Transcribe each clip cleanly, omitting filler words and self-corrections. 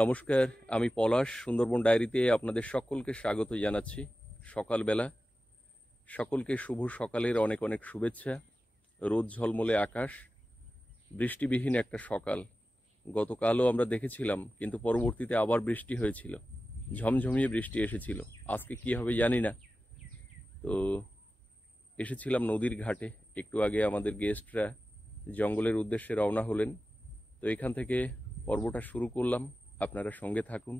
নমস্কার, আমি পলাশ। সুন্দরবন ডায়েরিতে আপনাদের সকলকে স্বাগত জানাচ্ছি। সকালবেলা সকলকে শুভ সকালের অনেক অনেক শুভেচ্ছা। রোদ ঝলমলে আকাশ, বৃষ্টিবিহীন একটা সকাল। গতকালও আমরা দেখেছিলাম, কিন্তু পরবর্তীতে আবার বৃষ্টি হয়েছিল, ঝমঝমিয়ে বৃষ্টি এসেছিল। আজকে কী হবে জানি না। তো এসেছিলাম নদীর ঘাটে। একটু আগে আমাদের গেস্টরা জঙ্গলের উদ্দেশ্যে রওনা হলেন। তো এখান থেকে পর্বটা শুরু করলাম, আপনারা সঙ্গে থাকুন।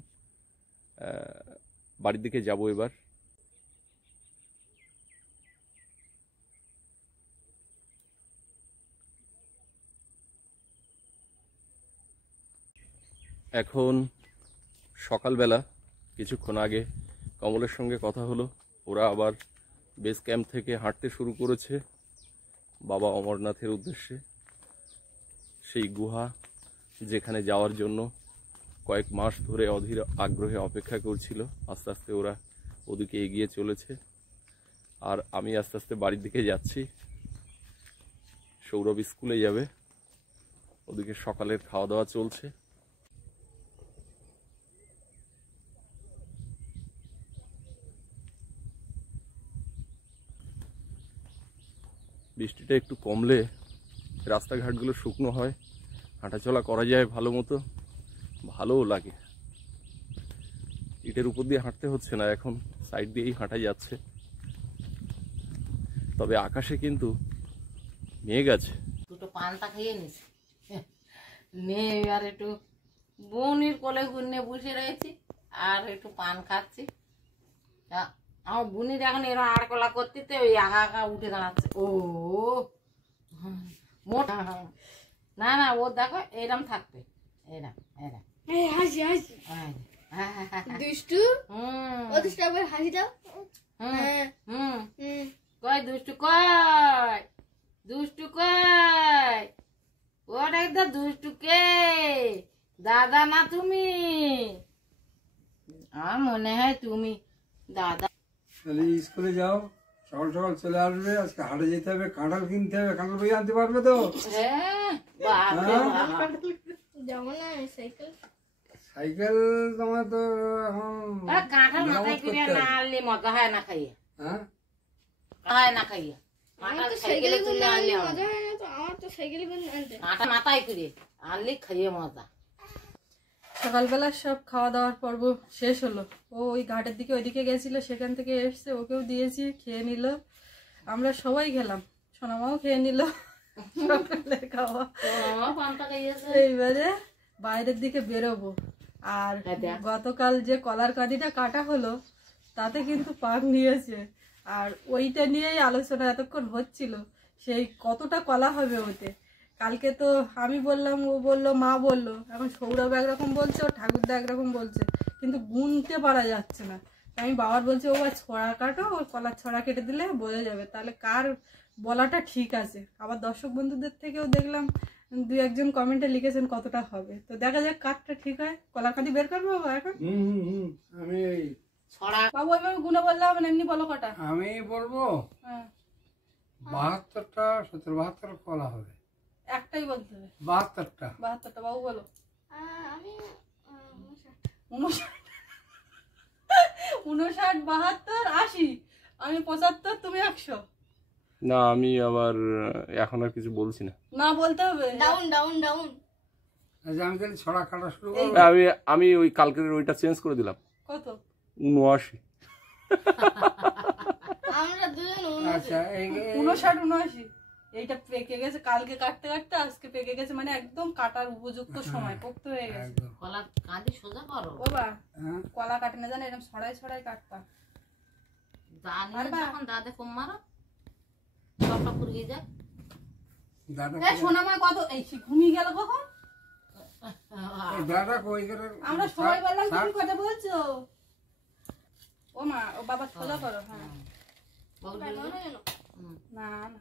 বাড়ির দিকে যাব এবার। এখন সকালবেলা, কিছুক্ষণ আগে কমলের সঙ্গে কথা হলো। ওরা আবার বেস ক্যাম্প থেকে হাঁটতে শুরু করেছে বাবা অমরনাথের উদ্দেশ্যে, সেই গুহা যেখানে যাওয়ার জন্য কয়েক মাস ধরে অধীর আগ্রহে অপেক্ষা করছিল। আস্তে আস্তে ওরা ওদিকে এগিয়ে চলেছে, আর আমি আস্তে আস্তে বাড়ির দিকে যাচ্ছি। সৌরভ স্কুলে যাবে, ওদিকে সকালের খাওয়া দাওয়া চলছে। বৃষ্টিটা একটু কমলে রাস্তাঘাটগুলো শুকনো হয়, হাঁটাচলা করা যায় ভালো মতো, ভালোও লাগে। ইটের উপর দিয়ে হাঁটতে হচ্ছে না, এখন সাইড দিয়েই হাঁটা যাচ্ছে। তবে আকাশে কিন্তু মেঘ আছে। দুটো পান্তা খেয়ে নিছি, নিয়ে এবার একটু বনির কোলে ঘুরনে বসে রয়েছি আর একটু পান খাচ্ছি। আমার বুনির এখন এরা আড়কলা করতে ওই আঁকা আঁকা উঠে দাঁড়াচ্ছে। ও মোটা না না, ও দেখো এরম থাকবে, এরম এরম হাসি হাসি দুষ্টু ও দুষ্টু আবার হাসি দাও। কয় দুষ্টু, কয় দুষ্টু, কয় ওটা একদম দুষ্টু কে? দাদা না তুমি? আমার মনে হয় তুমি দাদা। স্কুলে যাও, সকাল সকাল চলে আসবে। আজকে হাটে যেতে হবে, কাঁঠাল কিনতে হবে। কাঁঠাল বই আনতে পারবে তো? যাবো না সাইকেল সাইকেল তোমার তো এখন কাঁঠাল মাথায় করে না আনলে মজা হয় না খাইয়ে। হ্যাঁ, হয় না খাইয়ে। সাইকেলে তুলে আনলে মজা হয় না তো। আমার তো সাইকেল আনতে কাঁঠাল মাথায় করে আনলে খাইয়ে মজা। সকালবেলা সব খাওয়া দাওয়ার পর্ব শেষ হলো। ও ওই ঘাটের দিকে ওইদিকে গেছিল, সেখান থেকে এসছে, ওকেও দিয়েছি, খেয়ে নিল। আমরা সবাই খেলাম, সোনামাও খেয়ে নিল সকালের খাওয়া। এইবারে বাইরের দিকে বেরোবো। আর গতকাল যে কলার কাঁদিটা কাটা হলো, তাতে কিন্তু পাক নিয়েছে। আর ওইটা নিয়েই আলোচনা এতক্ষণ হচ্ছিল, সেই কতটা কলা হবে ওতে। কালকে তো আমি বললাম, ও বললো, মা বললো। এখন সৌরভ একরকম বলছে, ও ঠাকুরদা একরকম বলছে, কিন্তু গুনতে পারা যাচ্ছে না। আমি বাবার বলছি, ও ছড়া কাটো, ওর কলার ছড়া কেটে দিলে বোঝা যাবে, তাহলে কার বলাটা ঠিক আছে। আবার দর্শক বন্ধুদের থেকেও দেখলাম দুই একজন কমেন্টে লিখেছেন কতটা হবে। তো দেখা যাক কাঠটা ঠিক হয়। কলার কাঁদি বের করবো বাবা এখন। আমি ছড়া বাবু ওইভাবে গুনে বললে হবে না, এমনি বলো কটা। আমি বলবো হ্যাঁ, 72টা 72 কলা হবে। একটাই বলতে হবে। 72টা 72টা। বাবু বলো। আমি 59, 72, 80। আমি 75, তুমি 100। না, আমি আবার এখন আর কিছু বলছি না। না বলতে হবে। Down down down. আচ্ছা, আমি তাহলে ছড়া কাটা শুরু করবো। আমি ওই কালকের ওইটা চেঞ্জ করে দিলাম, কত? 79। আমরা দুজন আচ্ছা, 59, 79। এইটা পেকে গেছে কালকে কাটতে কাটতে, আজকে পেকে গেছে, মানে একদম কাটার উপযুক্ত সময়, পোক্ত হয়ে গেছে। একদম। কলা কাঁদি সোজা করো। বাবা হ্যাঁ, কলা কাটে না জানো, এরকম ছড়াই ছড়াই কাটতাম। যখন দাদা কম মারো সবটা পুড়িয়ে যায়। দাদা এই সোনামা কত, এই ঘুমিয়ে গেল কখন? দাদা কই করে? আমরা সবাই বললাম তুমি কথা বলছো। ও মা, ও বাবা সোজা করো। হ্যাঁ, না না,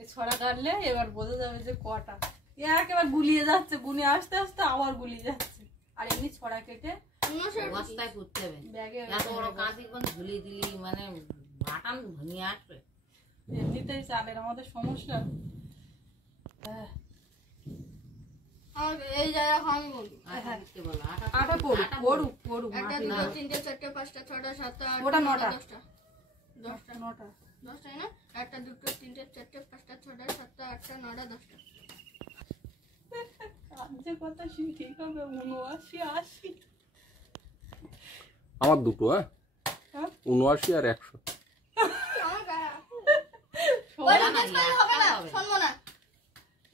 এই ছড়া কাটলে এবার বোঝা যাবে যে কটা। একেবারে গুলিয়ে যাচ্ছে, গুনে আসতে আসতে আবার গুলিয়ে যাচ্ছে। আর এমনি ছড়া কেটে বস্তায় করতে হবে। ব্যাগে এত বড় কাঁদি কোন ঝুলি দিলি মানে বাটান ঘনিয়ে আসবে। এমনিতেই চালের আমাদের সমস্যা। আমাকে এই জায়গা আমি বলবো। আটা দিতে বলো, আটা পড়ুক পড়ুক পড়ুক একটা, মাটি দুটো, না। তিনটে, চারটে, পাঁচটা, ছটা, সাতটা, ওটা আটটা, নটা। নটা, দশটা। দশটা, নটা। দশটাই না? একটা, দুটো, তিনটে, চারটে, পাঁচটা, ছটা, সাতটা, আটটা, নটা, দশটা। যে কথা শুনি ঠিক হবে 79 80। আমার দুটো, হ্যাঁ, হ্যাঁ? 79 আর 100। আমার গায়ে। না, না, জিজ্ঞেস করলে হবে না, হবে না। শুনবো না।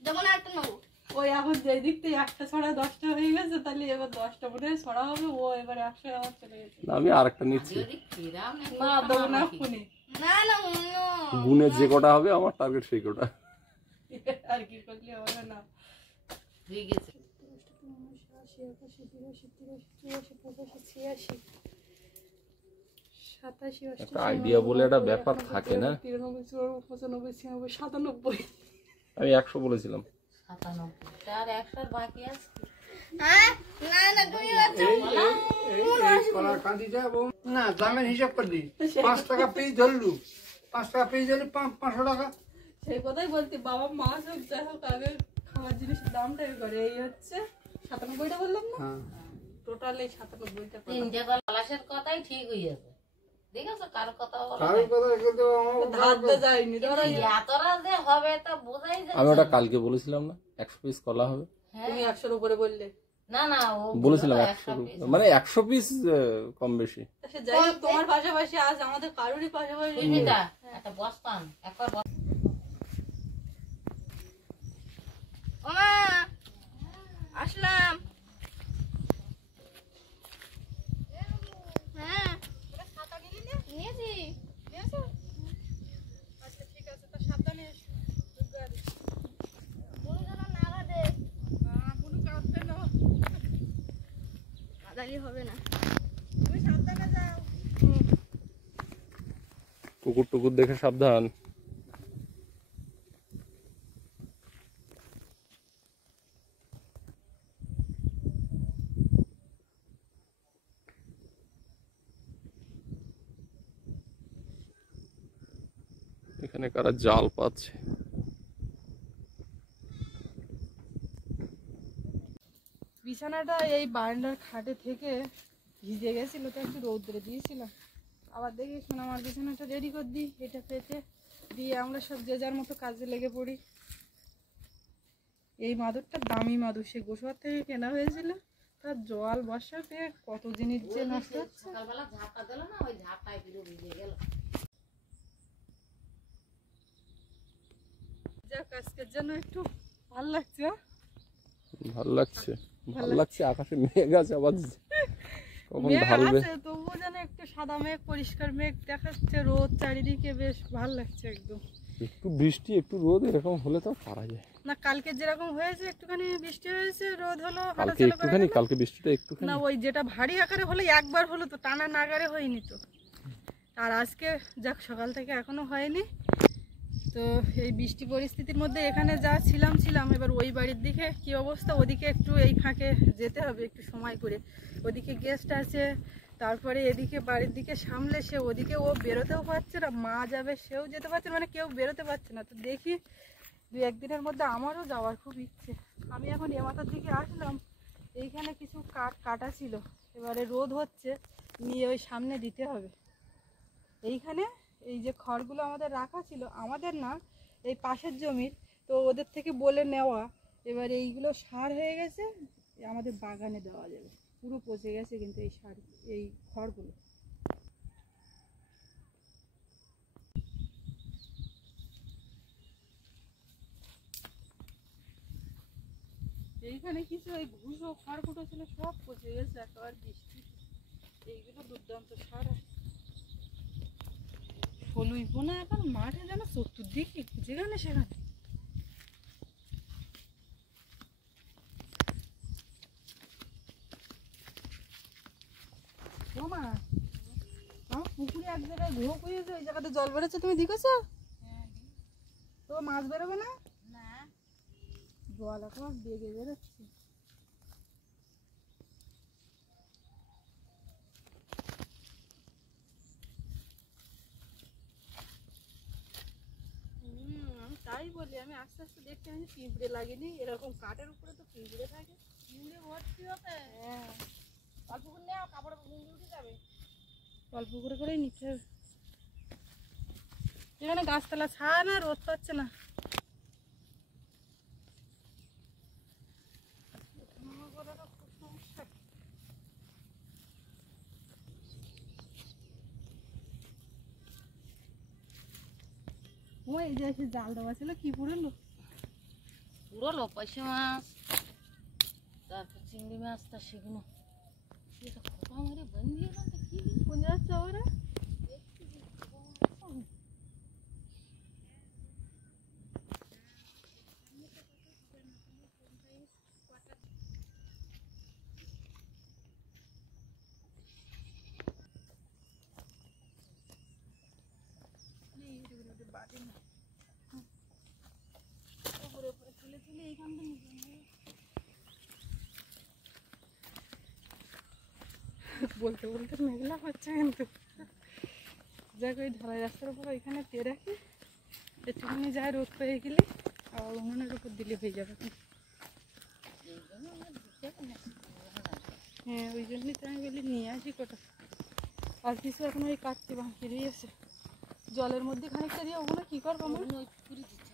যেমন একটা নেবো। ওই এখন যেই দিক থেকে একটা ছড়া 10টা হয়ে গেছে, তাহলে এবার 10টা মনে হয় ছড়া হবে, ও এবার 100 আমার চলে গেছে। না, আমি আরেকটা নিচ্ছি। যদি ফেরাও না, না দেবো না ফোনে। না না অন্য। গুনে যে কটা হবে আমার টার্গেট সেই কটা। আর কি করলে হবে না। হয়ে গেছে। 87 একটা আইডিয়া বলে একটা ব্যাপার থাকে না। 97 আমি 100 বলেছিলাম। 97 আর 100 বাকি আছে। হ্যাঁ? না না তুমি হচ্ছে এই কলার কাঁদিটা এবং না দামের হিসাব করলি 5 টাকা পিস ধরলু, 5 টাকা পিস ধরলি 500 টাকা। সেই কথাই বলতে, বাবা মাছ হোক যাই হোক আগে খাবার জিনিসের দামটা করে। এই হচ্ছে 97টা বললাম না, হ্যাঁ, টোটাল এই 97টা। তিনটে কলাশের কথাই ঠিক হয়ে যাবে। ঠিক আছে, কারো কথা বলা কারোর কথা কিন্তু ধারতে যায়নি ধরো। এতটা যে হবে তা বোঝাই আমি যাচ্ছে ওটা না। কালকে বলেছিলাম না 100 পিস কলা হবে। হ্যাঁ, তুমি 100-র উপরে বললে। না না, ও বলেছিলাম বললো 100 piece। মানে 100 পিস কম বেশি। সে যাই হোক, তোমার পাশাপাশি আজ আমাদের কারোরই পাশাপাশি সুস্মিতা, একটা বস্তান একবার ওমা আসলাম। হ্যাঁ নিয়েছি। আচ্ছা ঠিক আছে, তো সাবধানে এসো। বুনু যেন না কাঁদে। কোনো কাঁদবে না, কাঁদালি হবে না। তুমি সাবধানে যাও। কুকুর টুকুর দেখে সাবধান। এখানে কারা জাল পাচ্ছে। বিছানাটা এই বারান্দার খাটে থেকে ভিজে গেছিল, তো একটু রৌদ্রে দিয়েছিলাম। আবার দেখি শোনা আমার বিছানাটা রেডি করে দিই, এটা পেতে দিয়ে আমরা সব যে যার মতো কাজে লেগে পড়ি। এই মাদুরটা দামি মাদুর, সে গোসবার থেকে কেনা হয়েছিল। তার জল বর্ষা পেয়ে কত জিনিস যে নষ্ট হচ্ছে। সকালবেলা ঝাঁটা দিল না, ওই ঝাঁটায় পুরো ভিজে গেল। যাক, আজকের জন্য একটু ভাল লাগছে। ভালো লাগছে, ভালো লাগছে। আকাশে মেঘ আছে, আবার কখন মেঘ ঢালবে। আছে তবুও যেন একটু সাদা মেঘ, পরিষ্কার মেঘ দেখাচ্ছে, রোদ চারিদিকে, বেশ ভাল লাগছে একদম। একটু বৃষ্টি একটু রোদ এরকম হলে তো পারা যায়। না কালকে যেরকম হয়েছে, একটুখানি বৃষ্টি হয়েছে, রোদ হলো, কালকে হাঁটাচলা করা একটুখানি, গেলো। কালকে বৃষ্টিটা একটুখানি। না ওই যেটা ভারী আকারে হলো একবার হলো, তো টানা নাগারে হয়নি তো। আর আজকে যাক সকাল থেকে এখনো হয়নি। তো এই বৃষ্টি পরিস্থিতির মধ্যে এখানে যা ছিলাম, এবার ওই বাড়ির দিকে কি অবস্থা, ওদিকে একটু এই ফাঁকে যেতে হবে একটু সময় করে। ওদিকে গেস্ট আছে, তারপরে এদিকে বাড়ির দিকে সামলে, সে ওদিকে ও বেরোতেও পারছে না, মা যাবে সেও যেতে পারছে না, মানে কেউ বেরোতে পারছে না। তো দেখি 2-1 দিনের মধ্যে আমারও যাওয়ার খুব ইচ্ছে। আমি এখন এ মাথার দিকে আসলাম, এইখানে কিছু কাঠ কাটা ছিল, এবারে রোদ হচ্ছে, নিয়ে ওই সামনে দিতে হবে। এইখানে এই যে খড়গুলো আমাদের রাখা ছিল, আমাদের না এই পাশের জমির, তো ওদের থেকে বলে নেওয়া। এবার এইগুলো সার হয়ে গেছে, আমাদের বাগানে দেওয়া যাবে। পুরো পচে গেছে কিন্তু এই সার, এই খড়গুলো। এইখানে কিছু ওই ঘুষো খড়কুটো ছিল, সব পচে গেছে একেবারে বৃষ্টি। এইগুলো দুর্দান্ত সার। হলুই বোনা এখন মাঠে যেন চতুর্দিকে, যেখানে সেখানে। মা, আমার পুকুরে এক জায়গায় ঘোক হয়েছে, ওই জায়গাতে জল বেরোচ্ছে, তুমি দেখেছো? তো মাছ বেরোবে না? জল এখন বেগে বেরোচ্ছে। আমি তাই বলি, আমি আস্তে আস্তে দেখতে আমি পিঁপড়ে লাগেনি, এরকম কাঠের উপরে তো পিঁপড়ে থাকে। পিঁপড়ে ভর্তি হতে। হ্যাঁ, অল্প করে নেও, কাপড় উঠে যাবে। অল্প করে করেই নিতে হবে। এখানে গাছতলা ছাড়া না, রোদ পাচ্ছে না। খুব সমস্যা। ওই যে এসে জাল দেওয়া ছিল, কি পুরোলো? পুরোলো পয়সা মাছ, তারপর চিংড়ি মাছটা সেগুলো এটা খোপা মেরে বান্ধিয়ে না কি কোন যাচ্ছে ওরা? বলতে বলতে মেঘলা হচ্ছে কিন্তু। যাক, ওই ঢালাই রাস্তার উপর ওইখানে দিয়ে রাখি, একটুখানি যায় রোদ পেয়ে গেলে আবার উনুনের উপর দিলে হয়ে যাবে। হ্যাঁ, ওই জন্যই তো আমি বলি নিয়ে আসি কোটা। আর কিছু এখন ওই কাটতে বাকি রয়েছে, জলের মধ্যে খানিকটা দিয়ে ওগুলো কী করবো আমার? ওই পুকুরি দিচ্ছে।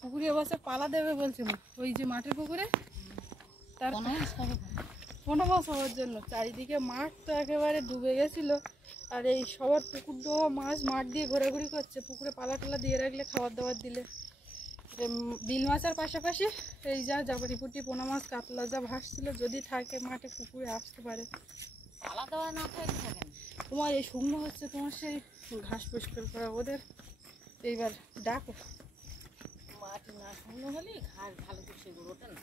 পুকুরে এবছর পালা দেবে বলছে মা, ওই যে মাঠের পুকুরে। তার কোনো মাছ হওয়ার জন্য চারিদিকে মাঠ তো একেবারে ডুবে গেছিল, আর এই সবার পুকুর ডোবা মাছ মাঠ দিয়ে ঘোরাঘুরি করছে। পুকুরে পালা টালা দিয়ে রাখলে, খাবার দাবার দিলে বিল মাছের পাশাপাশি এই যা জাপানি পুঁটি, পোনা মাছ, কাতলা যা ভাসছিল, যদি থাকে মাঠে পুকুরে আসতে পারে। পালা দেওয়া না থাকে না। তোমার এই শুকনো হচ্ছে, তোমার সেই ঘাস পরিষ্কার করা ওদের এইবার ডাকো। মাটি না শুকনো হলে ঘাস ভালো করে সেগুলো ওঠে না।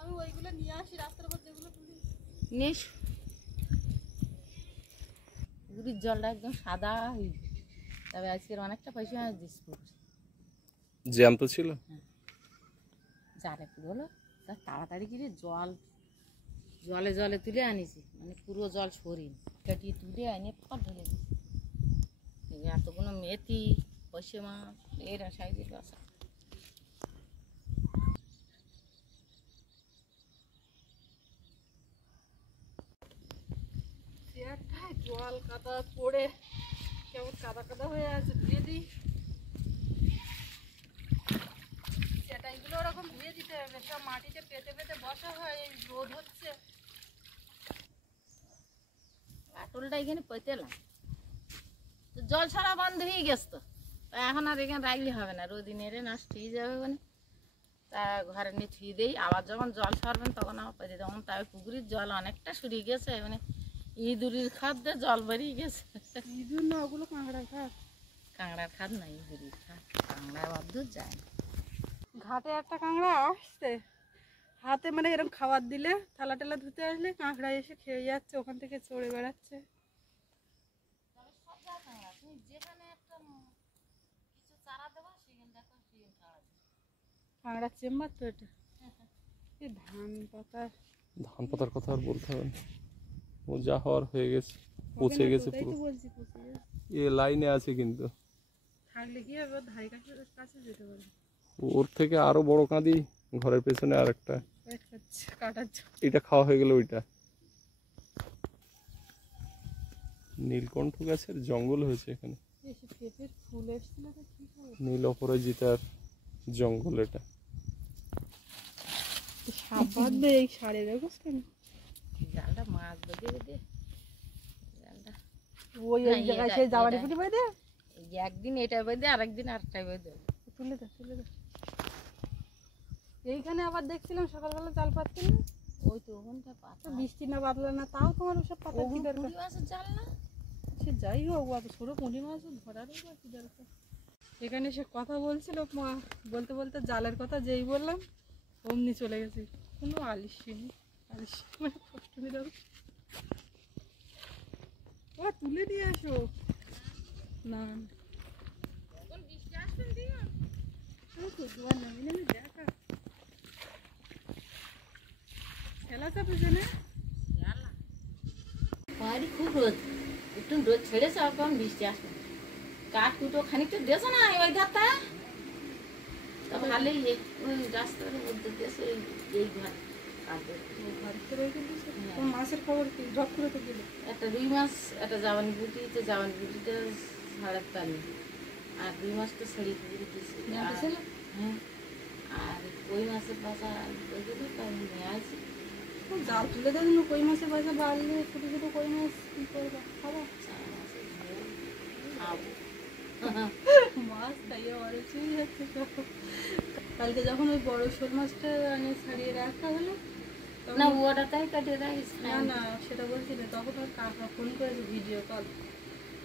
আমি ওইগুলো নিয়ে আসি রাস্তার উপর, যেগুলো তুলি নিস পুকুরির জলটা একদম সাদা হয়ে যায়। তবে আজকের অনেকটা পয়সা মাছ দিস পুকুর জ্যান্ত ছিল। জালে পুরো তা তাড়াতাড়ি করে জলে জলে তুলে আনিছি, মানে পুরো জল সরিয়ে কাটিয়ে তুলে আনে পর ঢেলে দিছি। এতগুলো মেথি, পয়সা মাছ এরা সাইজের বাসা। চেয়ারটায় জল কাদা পড়ে কেমন কাদা কাদা হয়ে আছে, ধুয়ে দিই। চেটাইগুলো ওরকম ধুয়ে দিতে হবে, সব মাটিতে পেতে পেতে বসা হয়, এই রোদ হচ্ছে। আটলটা এখানে পেতেলাম তো জল ছাড়া বন্ধ হয়ে গেছে, তো এখন আর এখানে রাখলে হবে না, রোদি নেড়ে নষ্ট হয়ে যাবে। মানে তা ঘরে নিয়ে ছুঁয়ে দিই, আবার যখন জল ছাড়বেন তখন আমার পেতে তখন তাই পুকুরের জল অনেকটা শুরিয়ে গেছে, মানে ইঁদুরির খাদ্যে জল বেরিয়ে গেছে। ইঁদুর না, ওগুলো কাঁকড়ার খাট। কাঁকড়ার খাদ না, ইঁদুরির খাদ, কাঁকড়ার অদ্ভুত যায় না। ঘাটে একটা কাঁকড়া আসছে, হাতে মানে এরকম খাবার দিলে, থালা টালা ধুতে আসলে কাঁকড়া এসে খেয়ে যাচ্ছে, ওখান থেকে চড়ে বেড়াচ্ছে। কাঁকড়ার চেম্বার তো এটা। এই ধান পাতার কথা আর বলতে হবে না, ও যা হওয়ার হয়ে গেছে, পচে গেছে তাই পুরো। তো বলছি, পচে গেছে। এ লাইনে আছে কিন্তু, থাকলে কি হবে, ওর ধারে কাছে যেতে পারে। ওর থেকে আরো বড় কাঁদি ঘরের পেছনে আর একটা, পেট খাচ্ছে, কাটার জন্য। এটা খাওয়া হয়ে গেল। ওইটা নীলকণ্ঠ গাছের জঙ্গল হয়েছে এখানে, এসে পেঁপের ফুল এসেছিল তো কি হবে। নীল অপরাজিতার জঙ্গল এটা। সাপ বাঁধবে এই সারে, দেখো কেন জালটা মাছ বেঁধে বেঁধে জালটা ওই না, এই জায়গায় এটা- সেই জাবাড়ি এটা- পুটি বেঁধে এই একদিন এটা বেঁধে আরেকদিন আরেকটাই বেঁধে। তুলে দে, তুলে দে। এইখানে আবার দেখছিলাম সকালবেলা জাল পাচ্ছে না, ওই তো ওখানটা পাতা, বৃষ্টি না বাদলা না, তাও তোমার ওসব পাতা কি ওগুলো দরকার? পুঁটি মাছের জাল না। সে যাই হোক, অত ছোটো পুঁটি মাছ ধরারও বা কি দরকার? এখানে সে কথা বলছিল মা, বলতে বলতে জালের কথা যেই বললাম অমনি চলে গেছে। কোনো আলিস্যি নেই, আলিস্যি মানে কষ্ট নিয়ে যাবে। ও তুলে নিয়ে আসো না, দেখা খেলা চাপে জানে। বাড়ি খুব রোদ, একটু রোদ ছেড়েছে আর কেমন বৃষ্টি আসবে কাঠ কুটো খানিকটা দেশো না ওই ধারটা তো ভালোই ওই রাস্তার মধ্যে দেশে এই ঘর কাটবে মাছের খবর কি জব করে তো দিল একটা রুই মাছ একটা জাবানি বুটি তো জাবানি বুটিটা 4.5 আর রুই মাছটা ছাড়িয়ে দিয়ে দিয়েছি হ্যাঁ আর কই মাছের বাসা দেখে তো আমি নিয়ে আসি জাল তুলে দেন কই মাছের বাসা বাড়লে ছোটো ছোটো কই মাছ কি করবো খাবো মাছ খাইয়ে অরেচুই যাচ্ছে সব। কালকে যখন ওই বড় শোল মাছটা ছাড়িয়ে রাখা হলো না ওটা তাই কাটিয়ে রাখিস না না সেটা বলছি না তখন ওর কাকা ফোন করেছে ভিডিও কল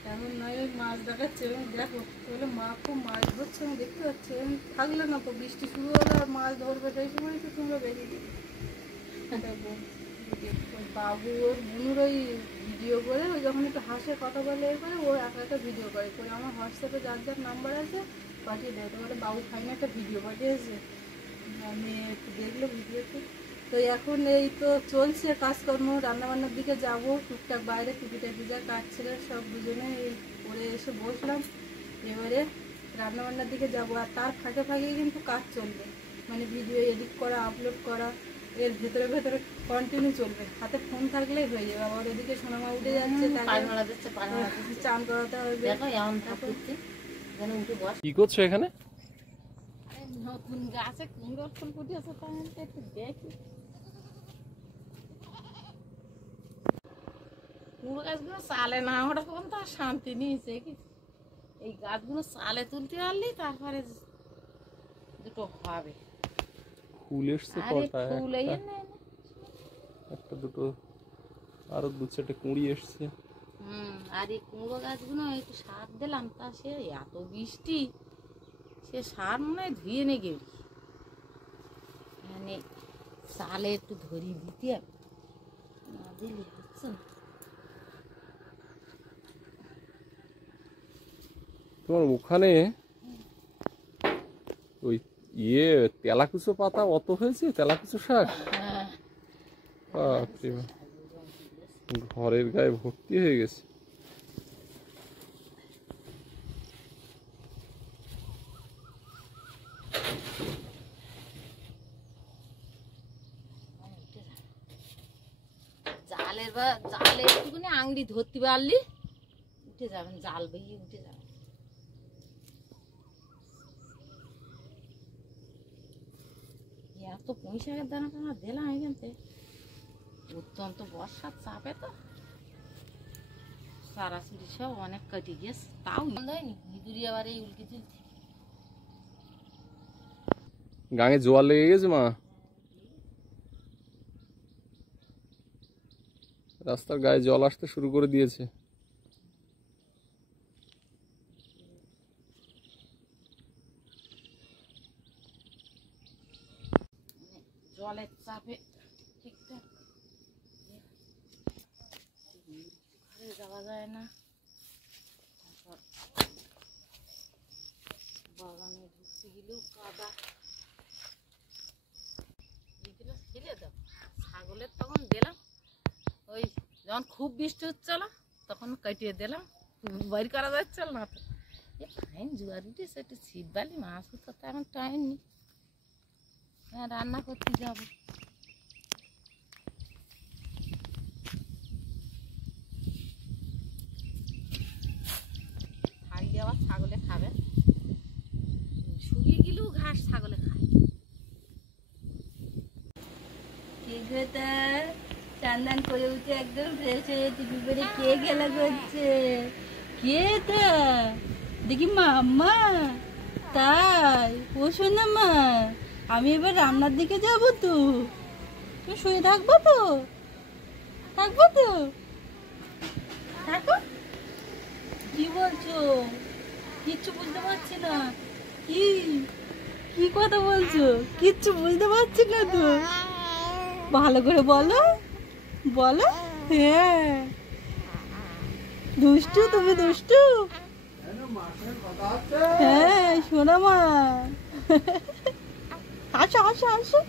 এখন নয় ওই মাছ দেখাচ্ছে এবং দেখো বলে মা খুব মাছ ধরছে আমি দেখতে পাচ্ছি আমি থাকলে না তো বৃষ্টি শুরু হলো আর মাছ ধরবে সেই সময় তো তোমরা বেরিয়ে দিবে বাবু ওর বোনুর ওই ভিডিও করে ওই যখন একটু হাসে কথা বলে এ করে ও একা একটা ভিডিও করে করে আমার হোয়াটসঅ্যাপে যার যার নাম্বার আছে পাঠিয়ে দেয় তো বলে বাবু ফাইনে একটা ভিডিও পাঠিয়েছে আমি একটু দেখলো ভিডিওতে তো এখন এই তো চলছে কাজকর্ম রান্নাবান্নার দিকে যাব টুকটাক বাইরে টুপিটা ভিজা কাটছিল সব দুজনে এই করে এসে বসলাম এবারে রান্নাবান্নার দিকে যাব আর তার ফাঁকে ফাঁকে কিন্তু কাজ চলবে মানে ভিডিও এডিট করা আপলোড করা এর ভেতরে ভেতরে কন্টিনিউ চলবে হাতে ফোন থাকলেই হয়ে যাবে আবার ওদিকে সোনামা উঠে যাচ্ছে চান করাতে হবে দেখো এমন থাকতে যেন উঠে বস কি করছো এখানে? নতুন গাছে কুমড়োর ফুল ফুটেছে তাহলে একটু দেখি কুমড়ো গাছগুলো চালে না ওরকম তো আর শান্তি নিয়েছে কি এই গাছগুলো চালে তুলতে পারলি তারপরে দুটো হবে ফুল এসছে আরে কটা? ফুল এই একটা দুটো আরো দু চারটে কুঁড়ি এসছে। আর এই কুমড়ো গাছগুলো একটু সার দিলাম তা সে এত বৃষ্টি সে সার মনে হয় ধুয়ে নে গেল মানে চালে একটু ধরিয়ে দিতে হবে না দিলে হচ্ছে না তোমার ওখানে ওই তেলাকুচো পাতা অত হয়েছে তেলাকুচো শাক হ্যাঁ বাপরে বাপ, ঘরের গায়ে ভর্তি হয়ে গেছে। জালে একটুখানি আংড়ি ধরতে পারলি উঠে যাবেন জাল বেয়ে উঠে যাবেন এত পুঁই শাকের দানা টানা দিলাম এখান থেকে অত্যন্ত বর্ষার চাপে তো সারাসুরি সব অনেক কেটে গেছে তাও হয়নি ইঁদুরি আবার এই উল্কি তুলতে গাঙে জোয়ার লেগে গেছে মা, রাস্তার গায়ে জল আসতে শুরু করে দিয়েছে। জলের চাপে ঠিকঠাক ঘরে যাওয়া যায় না তারপর বাগানে ঢুকতে গেলেও কাদা এগুলো ফেলে দাও ছাগলের তখন দিলাম ওই যখন খুব বৃষ্টি হচ্ছিল তখন কাটিয়ে দিলাম বাইর করা যাচ্ছিল না তো এ ফাইন জুয়ার উঠেছে একটু ছিপ বালি মাছ উঠতে তো এখন টাইম নেই হ্যাঁ রান্না করতে যাবো থাকলে আবার ছাগলে খাবে শুকিয়ে গেলেও ঘাস ছাগলে খায় চান্দান করে উঠে একদম ফ্রেশ হয়ে টিভি পরে কে খেলা করছে কে তা দেখি মাম্মা তাই ও শোনা মা আমি এবার রান্নার দিকে যাব তো তুমি শুয়ে থাকবো তো থাকবো তো থাকো কি বলছো কিচ্ছু বুঝতে পারছি না কি কি কথা বলছো কিচ্ছু বুঝতে পারছি না তো ভালো করে বলো বলো হ্যাঁ দুষ্টু তুমি দুষ্টু হ্যাঁ শোনা মা হাসো হাসো হাসো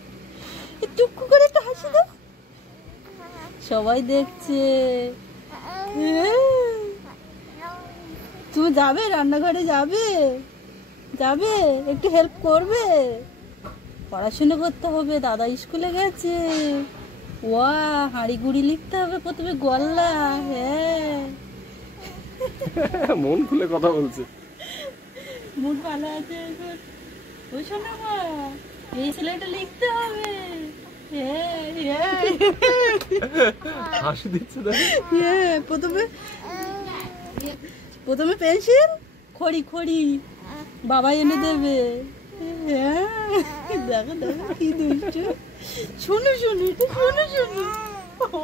টুকু করে একটু হাসি দাও সবাই দেখছে তুমি যাবে রান্নাঘরে যাবে? যাবে একটু হেল্প করবে? পড়াশুনো করতে হবে, দাদা স্কুলে গেছে। ওয়া হাঁড়ি গুড়ি লিখতে হবে প্রথমে, গল্লা। হ্যাঁ মন খুলে কথা বলছে। মুড ভালো আছে এখন। ও শোনা মা, এই ছেলেটা লিখতে হবে। হ্যাঁ হ্যাঁ হাসি দিচ্ছে দেখো। হ্যাঁ প্রথমে পেন্সিল, খড়ি খড়ি বাবা এনে দেবে। হ্যাঁ দেখো দেখো কি দুষ্টু। শোনো শোনো এটা শোনো শোনো। ও